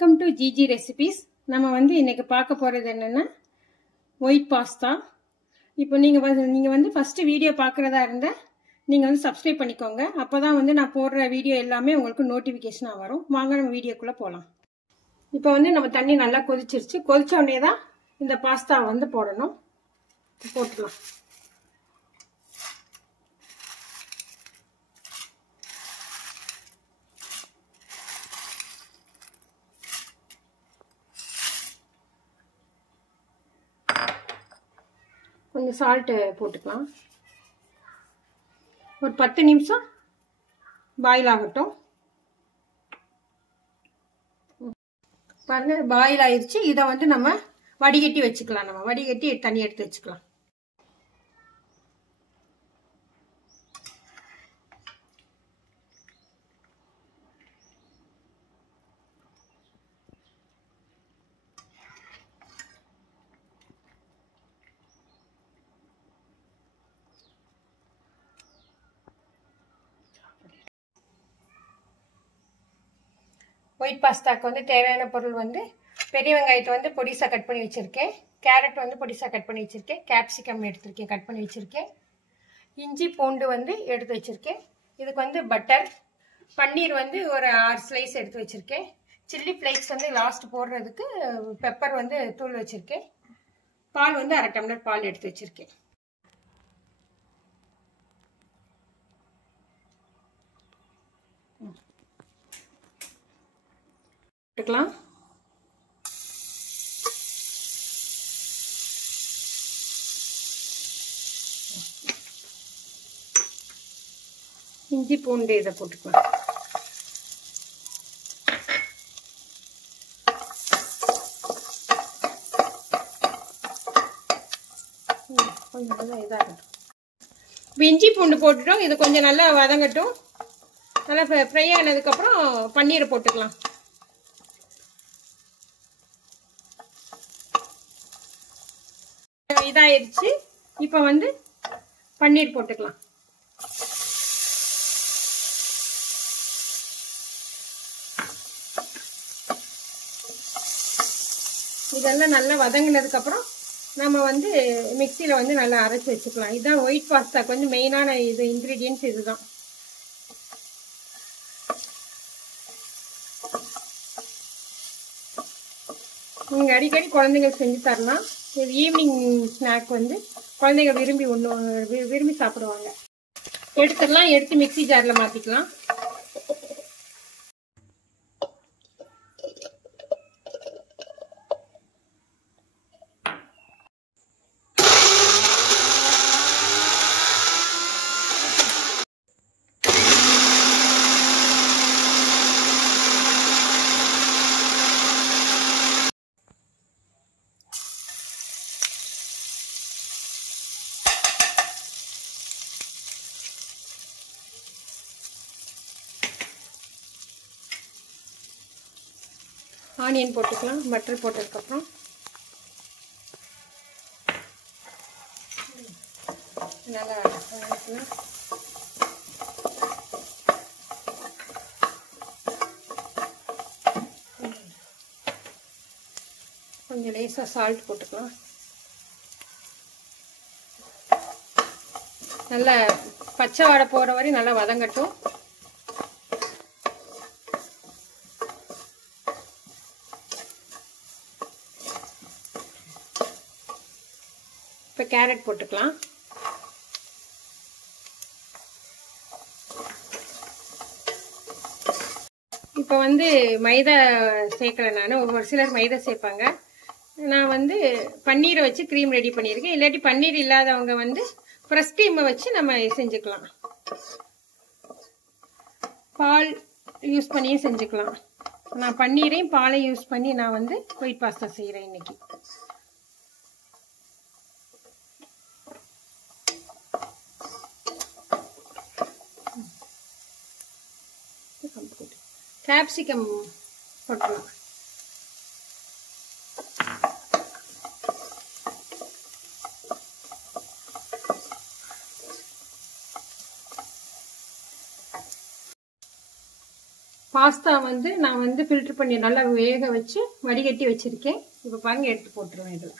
Welcome to GG recipes. நம்ம வந்து இன்னைக்கு பார்க்க போகிறது என்னென்னா ஒயிட் பாஸ்தா. இப்போ நீங்கள் வந்து ஃபஸ்ட்டு வீடியோ பார்க்குறதா இருந்தால் நீங்கள் வந்து சப்ஸ்கிரைப் பண்ணிக்கோங்க. அப்போ தான் வந்து நான் போடுற வீடியோ எல்லாமே உங்களுக்கு நோட்டிஃபிகேஷனாக வரும். வாங்க நம்ம வீடியோக்குள்ளே போகலாம். இப்போ வந்து நம்ம தண்ணி நல்லா கொதிச்சிருச்சு. கொதிச்ச உடனே தான் இந்த பாஸ்தாவை வந்து போடணும். போட்டுக்கலாம். கொஞ்சம் சால்ட்டு போட்டுக்கலாம். ஒரு 10 நிமிஷம் பாயில் ஆகட்டும். பாருங்க, பாயில் ஆயிடுச்சு. இதை வந்து நம்ம வடிகட்டி வச்சுக்கலாம். நம்ம வடிகட்டி தண்ணி எடுத்து வச்சுக்கலாம். ஒயிட் பாஸ்தாக்கு வந்து தேவையான பொருள் வந்து பெரிய வெங்காயத்தை வந்து பொடிசாக கட் பண்ணி வச்சுருக்கேன். கேரட் வந்து பொடிசாக கட் பண்ணி வச்சுருக்கேன். கேப்சிகம் எடுத்துருக்கேன், கட் பண்ணி வச்சுருக்கேன். இஞ்சி பூண்டு வந்து எடுத்து வச்சுருக்கேன். இதுக்கு வந்து பட்டர், பன்னீர் வந்து ஒரு 6 ஸ்லைஸ் எடுத்து வச்சுருக்கேன். சில்லி ஃப்ளேக்ஸ் வந்து லாஸ்ட் போடுறதுக்கு, பெப்பர் வந்து தூள் வச்சுருக்கேன். பால் வந்து 1/2 டம்ளர் பால் எடுத்து வச்சுருக்கேன். போட்டுக்கலாம். இஞ்சி பூண்டு இதை போட்டுக்கலாம். கொஞ்சம் நல்லா இதாகட்டும். இஞ்சி பூண்டு போட்டுட்டோம். இது கொஞ்சம் நல்லா வதங்கட்டும். நல்லா ஃப்ரை ஆனதுக்கப்புறம் பன்னீரை போட்டுக்கலாம். இதாயிருச்சு. இப்போ வந்து பன்னீர் போட்டுக்கலாம். இதெல்லாம் நல்லா வதங்கினதுக்கு அப்புறம் நம்ம வந்து மிக்சியில வந்து நல்லா அரைச்சி வச்சுக்கலாம். இதுதான் ஒயிட் பாஸ்தாக்கு வந்து மெயினான இது இன்கிரீடியன்ஸ் இதுதான். நீங்கள் அடிக்கடி குழந்தைங்களுக்கு செஞ்சு தரலாம். இது ஈவினிங் ஸ்நாக் வந்து குழந்தைங்க விரும்பி சாப்பிடுவாங்க. எடுத்துடலாம். எடுத்து மிக்சி ஜாரில் மாற்றிக்கலாம். ஆனியன் போட்டுக்கலாம். பட்டர் போட்டதுக்கப்புறம் நல்லா வதக்கலாம். கொஞ்சம் லேசாக சால்ட் போட்டுக்கலாம். நல்லா பச்சை வாடை போகிற வரை நல்லா வதங்கட்டும். இப்போ கேரட் போட்டுக்கலாம். இப்போ வந்து மைதா சேர்க்கல. நான் ஒரு சிலர் மைதா சேர்ப்பாங்க. நான் வந்து பன்னீரை வச்சு க்ரீம் ரெடி பண்ணியிருக்கேன். இல்லாட்டி பன்னீர் இல்லாதவங்க வந்து ஃப்ரெஷ் க்ரீமை வச்சு நம்ம செஞ்சுக்கலாம். பால் யூஸ் பண்ணியும் செஞ்சுக்கலாம். நான் பன்னீரையும் பாலையும் யூஸ் பண்ணி நான் வந்து ஒயிட் பாஸ்தா செய்கிறேன் இன்னைக்கு. கேப்சிகம் போட்டுக்கலாம். பாஸ்தா வந்து நான் வந்து ஃபில்டர் பண்ணி நல்லா வேக வச்சு வடிகட்டி வச்சிருக்கேன். இப்போ பாருங்க, எடுத்து போட்டுருவேன் இதில்.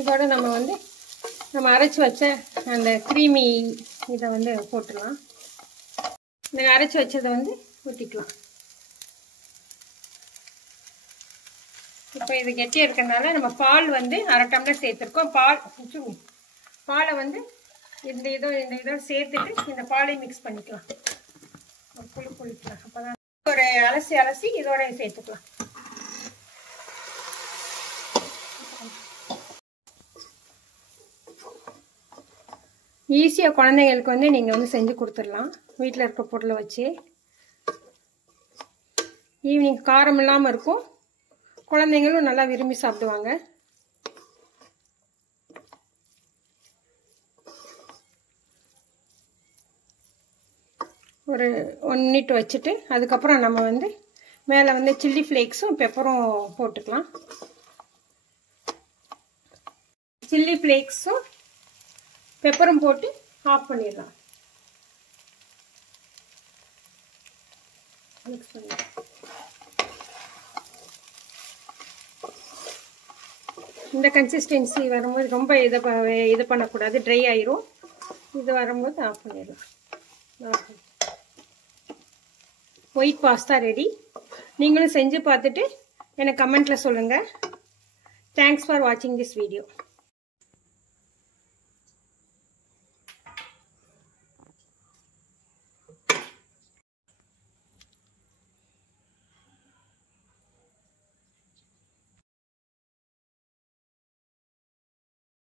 இதோட நம்ம அரைச்சி வச்ச அந்த க்ரீமி இதை வந்து போட்டுடலாம். இந்த அரைச்சி வச்சதை வந்து ஊற்றிக்கலாம். இப்போ இது கெட்டியாக இருக்கிறதுனால நம்ம பால் வந்து 1/2 டம்ளர் சேர்த்துருக்கோம். பாலை வந்து இந்த இதோட சேர்த்துட்டு இந்த பாலையும் மிக்ஸ் பண்ணிக்கலாம். புளிக்கலாம். அப்போ தான் ஒரு அலசி இதோட சேர்த்துக்கலாம். ஈஸியாக குழந்தைங்களுக்கு வந்து நீங்கள் வந்து செஞ்சு கொடுத்துடலாம். வீட்டில் இருக்க பொருளை வச்சு ஈவினிங் காரம் இல்லாமல் இருக்கும். குழந்தைங்களும் நல்லா விரும்பி சாப்பிடுவாங்க. ஒரு 1 மினிட் வச்சுட்டு அதுக்கப்புறம் நம்ம வந்து மேலே வந்து சில்லி ஃப்ளேக்ஸும் பெப்பரும் போட்டுக்கலாம். சில்லி ஃப்ளேக்ஸும் பெப்பரும் போட்டு ஆஃப் பண்ணிடலாம். மிக்ஸ் பண்ணிடலாம். இந்த கன்சிஸ்டன்சி வரும்போது ரொம்ப இது பண்ணக்கூடாது, ட்ரை ஆயிரும். இது வரும்போது ஆஃப் பண்ணிடலாம். White pasta ready. நீங்களும் செஞ்சு பார்த்துட்டு எனக்கு கமெண்ட்டில் சொல்லுங்கள். தேங்க்ஸ் ஃபார் வாட்சிங் திஸ் வீடியோ.